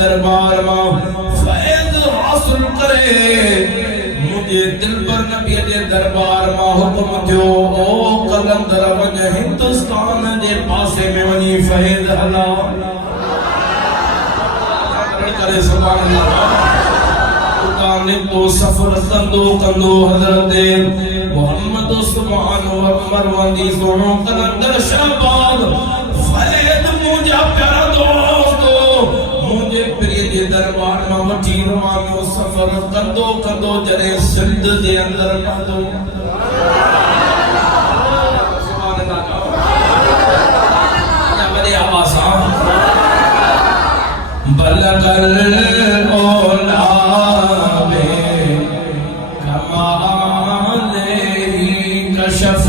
दरबार में फैज़ हासिल करे मुझे दिल पर नबी के दरबार में हुक्म दियो ओ कलंदर वञ हिंदुस्तान जे पासे में वञी फैज़ हला करे सुभान अल्लाह उताने तो सफर कंदो कंदो हजरत मोहम्मद सुभान व मरवानी सोनो कलंदर शहबाज फैज़ मुझे प्यारा दोस्त मुझे प्रिय जे दरबार में वठी रवानो सफर कंदो कंदो जरे सिंध जे अंदर पहुंचो सुभान अल्लाह या बड़ी आवाज आ बलगल ओला बे कमाले कशफ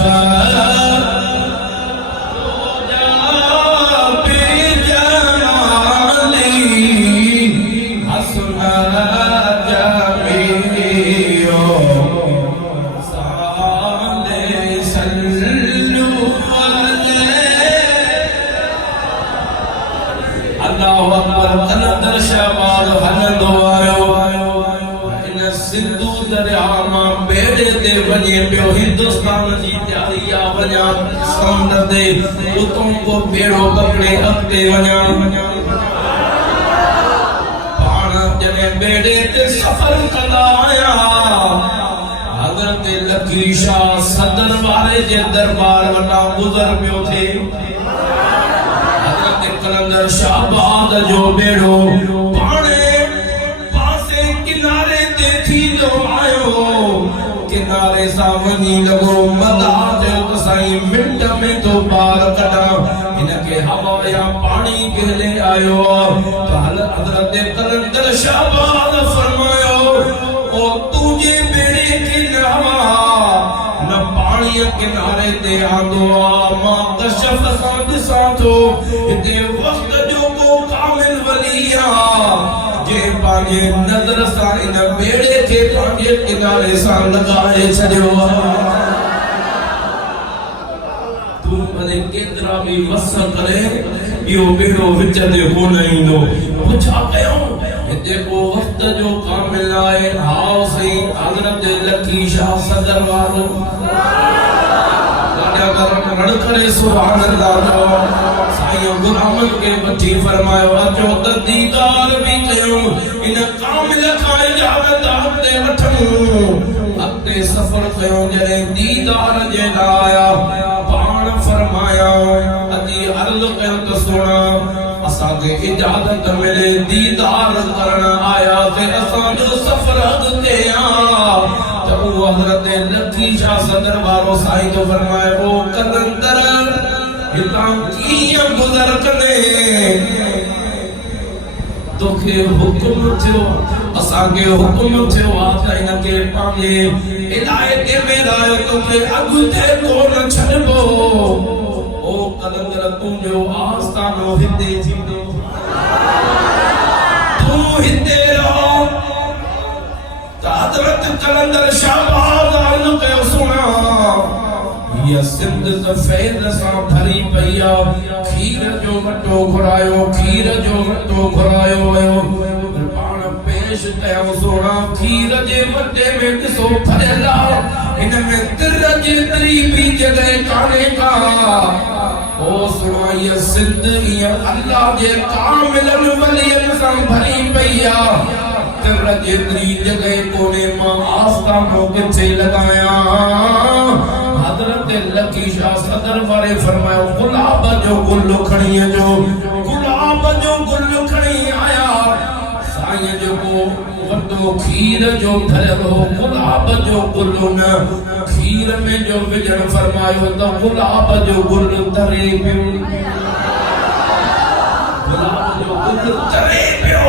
हिंदुस्तान जी तैयारिया वञा समुंड ते उतों को बेड़ो पकड़े अॻिते वञा पाण जॾहिं बेड़े ते सफ़र कंदा आया हज़रत लकी शाह सदर वारे जे दरबार वटां गुज़र पियो थे हज़रत कलंदर शाहबाद जो बेड़ो पाणे पासे किनारे ते थींदो आयो किनारे सावनी लगो मदा जो साईं मिंट में तो पार कटा इनके हवा या पानी गले आयो काल हजरत कलंदर शाहबाद फरमायो ओ तुझे बेड़े के नवा न पानी किनारे ते आंदो मां कशफ सा तो इते वक्त जो को कामिल वलिया जे पांजे नजर सा इन बेड़े के पांजे किनारे सा लगाए छड़ियो तू भले केतरा भी मस करे यो बेड़ो विच ते कोन ईंदो पुछा कयो इते को वक्त जो कामिल आए हाओ सही हजरत लकी शाह सदर वालो रण करे सुभान अल्लाह साईं गुल अहमद के वठी फरमायो अचो त दीदार भी कयो इन कामिल का इजाजत आपने वठूं अपने सफर कयो जरे दीदार जे लाया पाण फरमाया अदी अर्ज कयो त सुना असा के इजाजत मिले दीदार करण आया ते असा जो सफर अगते आ हजरत लकी शाह सदर वारो साईं जो फरमाए ओ कलंदर हितां कीअं गुज़र कंदे तोखे हुकुम थियो असांखे हुकुम थियो आ त इनखे पंहिंजे इलाइक़े में रहियो तोखे अॻिते कोन छॾिबो ओ कलंदर तुंहिंजो आस्थानो हिते थींदो तूं हिते रहो हजरत कलंदर शाहबाद अर्ज़ कयो सुना ये सिंध त फैज़ सां भरी पई आ खीर जो वटो घुरायो खीर जो वटो घुरायो वियो पाण पेश कयो सुना खीर जे वटे में ॾिसो भरियल आ हिन में तिर जेतिरी बि जॻह कान्हे का ओ सुना ये सिंध ईअं अल्लाह जे कामिलनि वलियनि सां भरी पई आ तिर जेतिरी जॻह कोन्हे मां आस्थानो किथे लॻाया हजरत लकी शाह सदर वारे फरमायो गुलाब जो गुल खणी अचो गुलाब जो गुल खणी आया साईं जो को वॾो खीर जो भरियल हो गुलाब जो गुल न खीर में जो विझण फरमायो त गुलाब जो गुल तरे पियो गुलाब जो गुल तरे पियो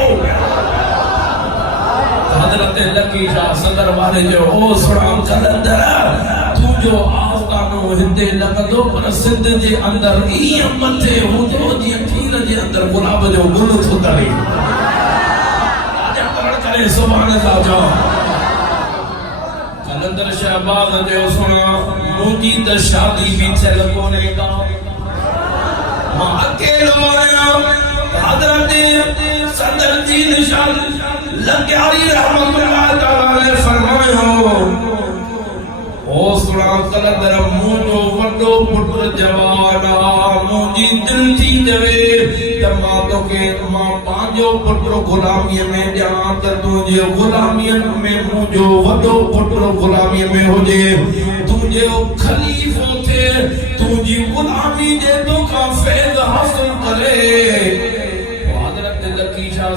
हजरत लकी शाह सदर वाले जो ओ सुणाम कलंदर तू जो आस्थानो हिते लॻंदो पर सिंध जे अंदर ईअं मथे हूंदो जीअं खीर जे अंदर गुलाब जो गुल थो तरे करे सुभान अल्लाह जो कलंदर शहबाज जो सुना मुंहिंजी त शादी भी थियल कोन्हे का मां अकेलो आहियां हजरत सदर जी निशान लग्यारी रहमतुल्लाह ताला ने फरमायो ओ सुना कलंदर मुंजो वडो पुत्र जवाना मुंजी दिल थी जवे तमा तो के मां पांजो पुत्र गुलामी में जाना त तुझे गुलामी में मुंजो वडो पुत्र गुलामी में होजे तुझे खलीफो थे तुझी गुलामी दे तो का फैज हासिल करे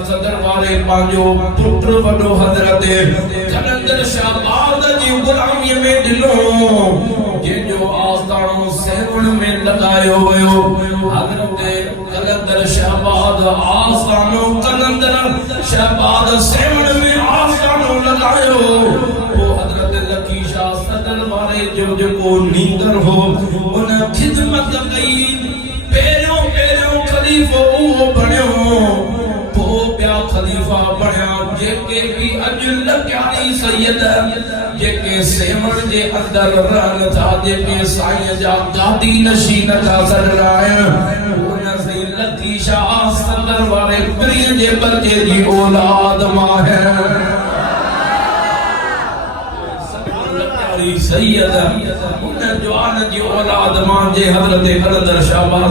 सदर वाले पांजो पुत्र वडो हजरत कलंदर शाहबाद जी गुलामी में दिलो जे जो आस्तानो सेवण में लगायो हुयो हजरत कलंदर शाहबाद आस्तानो कलंदर शाहबाद सेवण में आस्तानो लगायो वो हजरत लकी शाह सदर वाले जो को नींदर हो उन खिदमत कई पेरो पेरो खलीफो वो बणियो खलीफा बनया जेके भी अज लग्यानी सैयद जेके सेवण जे अंदर रहन था जेके साईं जा गादी नशीन था सदरायन उन सही लकी शाह सदर वाले प्रिय जे बच्चे दी औलाद मां है सदर लग्यानी सैयद उन जवान जी औलाद मां जे हजरत कलंदर शाहबाद